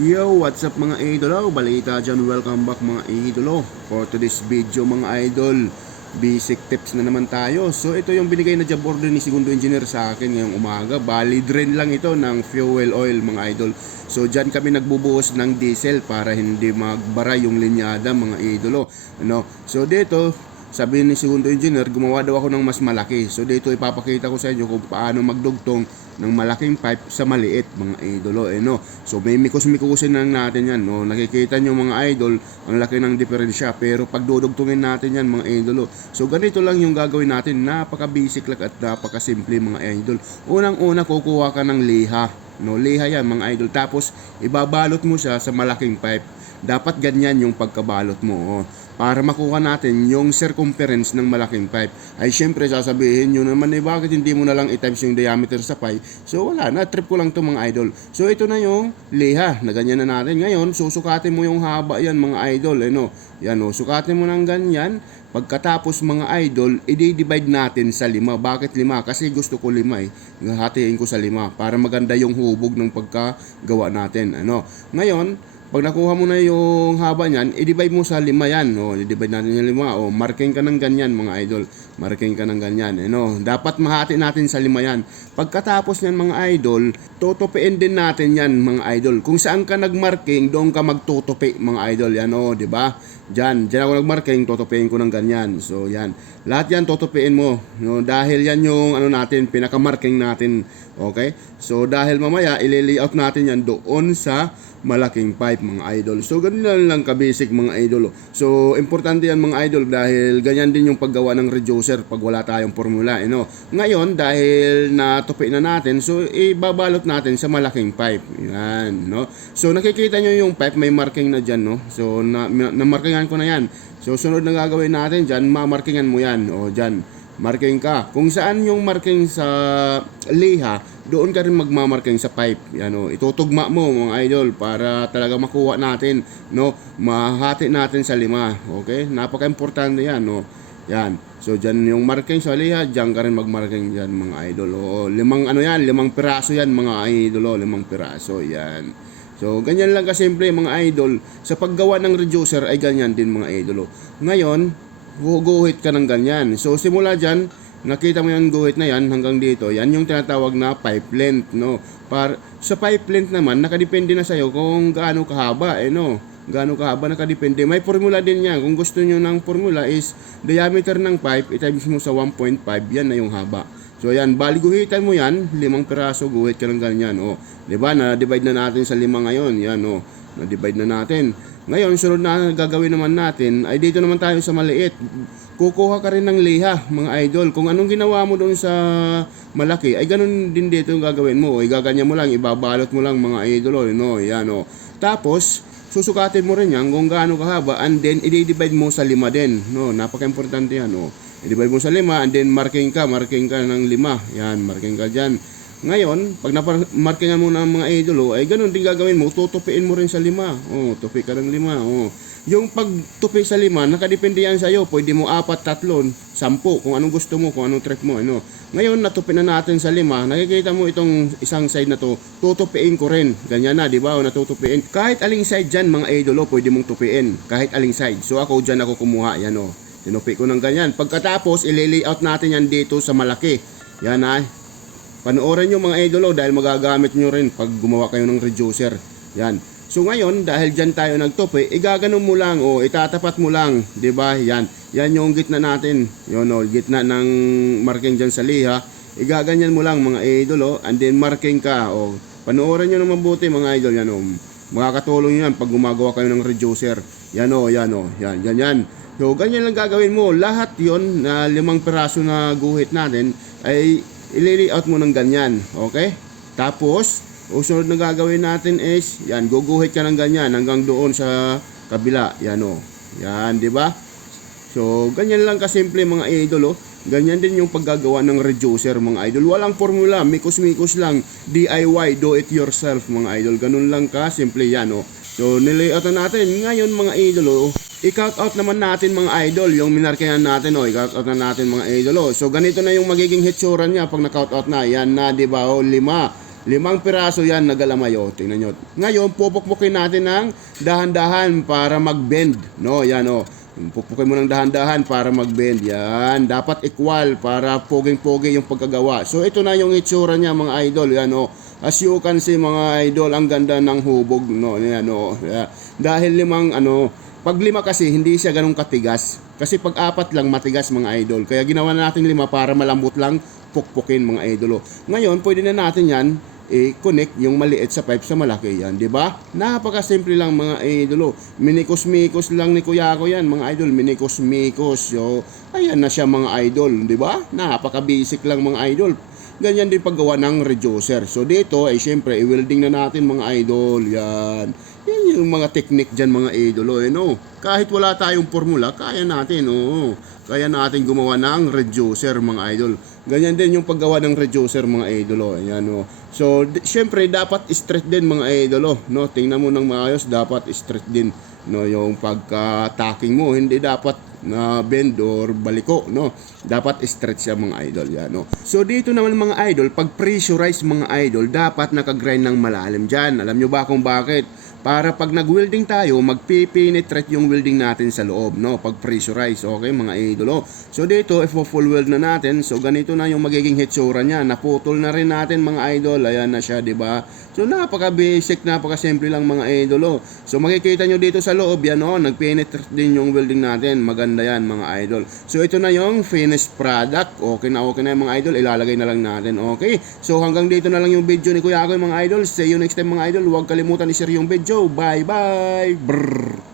Yo, what's up mga idolo? Balita dyan, welcome back mga idolo. For today's video mga idol, basic tips na naman tayo. So ito yung binigay na job order ni Segundo Engineer sa akin ngayong umaga. Bali drain lang ito ng fuel oil mga idol. So dyan kami nagbubuhos ng diesel para hindi magbara yung linyada mga idolo. So dito, sabi ni Segundo Engineer, gumawa daw ako ng mas malaki. So dito ipapakita ko sa inyo kung paano magdugtong ng malaking pipe sa maliit mga idolo. So may mikos-mikusin lang natin yan. Nakikita nyo mga idol, ang laki ng diferensya. Pero pag dudugtungin natin yan mga idolo. So ganito lang yung gagawin natin. Napaka-basic lang at napaka-simple mga idol. Unang-una kukuha ka ng liha. Liha yan mga idol. Tapos ibabalot mo siya sa malaking pipe. Dapat ganyan yung pagkabalot mo. Para makuha natin yung circumference ng malaking pipe. Ay syempre sasabihin nyo naman bakit hindi mo na lang i-times yung diameter sa pipe. So wala na, trip ko lang to mga idol. So ito na yung liha, na ganyan na natin. Ngayon susukatin mo yung haba yan mga idol. Sukatin mo ng ganyan. Pagkatapos mga idol, i-divide natin sa 5. Bakit 5? Kasi gusto ko 5 Hatiin ko sa 5 para maganda yung hubog ng pagkagawa natin. Ngayon, pag nakuha mo na yung haba niyan, i-divide mo sa 5 yan. I-divide natin yung 5. Marking ka ng ganyan mga idol. Marking ka ng ganyan. Dapat mahati natin sa 5 yan. Pagkatapos niyan mga idol, tutupiin din natin yan mga idol. Kung saan ka nagmarking, doon ka magtutupi mga idol. Di ba? Diyan ako nagmarking, tutupiin ko ng ganyan. So yan. Lahat yan tutupiin mo. Dahil yan yung natin, pinaka-marking natin. Okay? So dahil mamaya, i-layout natin yan doon sa malaking pipe mga idol. So ganyan lang ka-basic mga idol. So importante yan mga idol dahil ganyan din yung paggawa ng reducer pag wala tayong formula. Ngayon dahil natupi na natin, so ibabalot natin sa malaking pipe. Yan, So nakikita nyo yung pipe may marking na dyan. So na-markingan ko na yan. So sunod na gagawin natin dyan, mamarkingan mo yan. Dyan, marking ka. Kung saan yung marking sa liha, doon ka rin magmamarking sa pipe. Itutugma mo mga idol para talaga makuha natin, mahati natin sa 5. Okay? Napaka-importante yan, Yan. So diyan yung marking sa liha, diyan ka rin magmarking diyan mga idol. 5 piraso yan mga idol, 5 piraso yan. So ganyan lang kasimple mga idol. Sa paggawa ng reducer ay ganyan din mga idol. Ngayon, guhit ka ng ganyan. So simula dyan, nakita mo yung guhit na yan hanggang dito. Yan yung tinatawag na pipe length. Sa pipe length naman, nakadepende na sa'yo kung gaano kahaba. Gaano kahaba, nakadepende. May formula din yan. Kung gusto nyo ng formula is diameter ng pipe, i-times mo sa 1.5. Yan na yung haba. So yan, bali guhitan mo yan, 5 piraso, guhit ka ng ganyan. Diba, na-divide na natin sa 5 ngayon. Yan, na-divide na natin. Ngayon, sunod na gagawin naman natin ay dito naman tayo sa maliit. Kukuha ka rin ng liha, mga idol. Kung anong ginawa mo doon sa malaki, ay ganun din dito yung gagawin mo. Igaganyan mo lang, ibabalot mo lang mga idol. Tapos, susukatin mo rin yan kung gaano kahaba and then i-divide mo sa 5 din. Napaka-importante yan. I-divide mo sa 5 and then marking ka ng 5. Yan, marking ka dyan. Ngayon, pag namarkingan mo ng mga idol, ay ganun din gagawin mo, tutupiin mo rin sa 5. Tupi ka ng 5. Yung pagtupi sa 5, nakadepende yan sa'yo. Pwede mo 4, 3, 10, kung anong gusto mo, kung anong trip mo. Ngayon, natupi na natin sa 5. Nakikita mo itong isang side na to, tutupiin ko rin. Ganyan na, di ba? Natutupiin. Kahit aling side dyan, mga idol, pwede mong tupiin. Kahit aling side. So ako dyan ako kumuha. Yan tinupi ko ng ganyan. Pagkatapos, i-layout natin yan dito sa malaki. Yan panoorin nyo mga idolo dahil magagamit nyo rin pag gumawa kayo ng reducer. Yan. So ngayon, dahil dyan tayo nagtupi, igaganon mo lang itatapat mo lang. Diba? Yan. Yan yung gitna natin. Gitna ng marking dyan sa liha. Igaganyan mo lang mga idolo and then marking ka. Panoorin nyo naman mabuti mga idol. Yan makakatulong yan pag gumagawa kayo ng reducer. Yan. Ganyan. So ganyan lang gagawin mo. Lahat yon na 5 piraso na guhit natin ay i-layout mo ng ganyan, okay? Tapos, sunod na gagawin natin is, yan, guguhit ka ng ganyan hanggang doon sa kabila, yan Yan, di ba? So, ganyan lang kasimple mga idol, Ganyan din yung paggagawa ng reducer mga idol. Walang formula, mikos-mikos lang, DIY, do it yourself mga idol. Ganun lang ka, simple yan, So, nilayout na natin. Ngayon mga idol, i-count out naman natin mga idol yung minarkingan natin. I-count out na natin mga idol. So, ganito na yung magiging hitsura niya pag na-count out na. Yan na, di ba? 5. 5 piraso yan nagalamayo. Tingnan nyo. Ngayon, pupukpukin natin ng dahan-dahan para mag-bend. No, yan o. Pupukpukin mo ng dahan-dahan para mag-bend. Yan. Dapat equal para poging-pogi yung pagkagawa. So, ito na yung itsura niya mga idol. Yan o. As you can see mga idol, ang ganda ng hubog. No, yan o. Dahil pag 5 kasi hindi siya ganun katigas. Kasi pag 4 lang matigas mga idol. Kaya ginawa natin 5 para malambot lang pukpukin mga idolo. Ngayon, pwede na natin yan i-connect yung maliit sa pipe sa malaki yan, di ba? Napakasimple lang mga idolo. Minikos-mikos lang ni Kuya ko yan mga idol. Minikos-mikos. So, ayan na siya mga idol, di ba? Napaka-basic lang mga idol. Ganyan din paggawa ng reducer. So dito ay syempre i-welding na natin mga idol. Yan. Yan yung mga technique dyan mga idolo. Kahit wala tayong formula, kaya natin. Kaya natin gumawa ng reducer mga idol. Ganyan din yung paggawa ng reducer mga idolo. Ayan, So syempre dapat straight din mga idolo. Tingnan mo ng maayos, dapat straight din. Yung pagka-tacking mo, hindi dapat na bend or baliko, dapat straight siya mga idol yan, So dito naman mga idol, pag pressurize mga idol, dapat nakagrind ng malalim dyan. Alam nyo ba kung bakit? Para pag nag-welding tayo, magpipenetrate yung welding natin sa loob, pag pressurize, okay mga idol. So dito, if full weld na natin, so ganito na yung magiging hitsura niya. Naputol na rin natin mga idol, ayan na siya, di ba? So napaka-basic, napaka-simple lang mga idol. So makikita nyo dito sa loob yan, nag-penetrate din yung welding natin. Maganda yan mga idol. So ito na yung finished product. Okay na yung mga idol, ilalagay na lang natin. Okay, so hanggang dito na lang yung video ni Kuya Ako mga idol. See you next time mga idol. Huwag kalimutan i-share yung video. Bye bye. Brrr.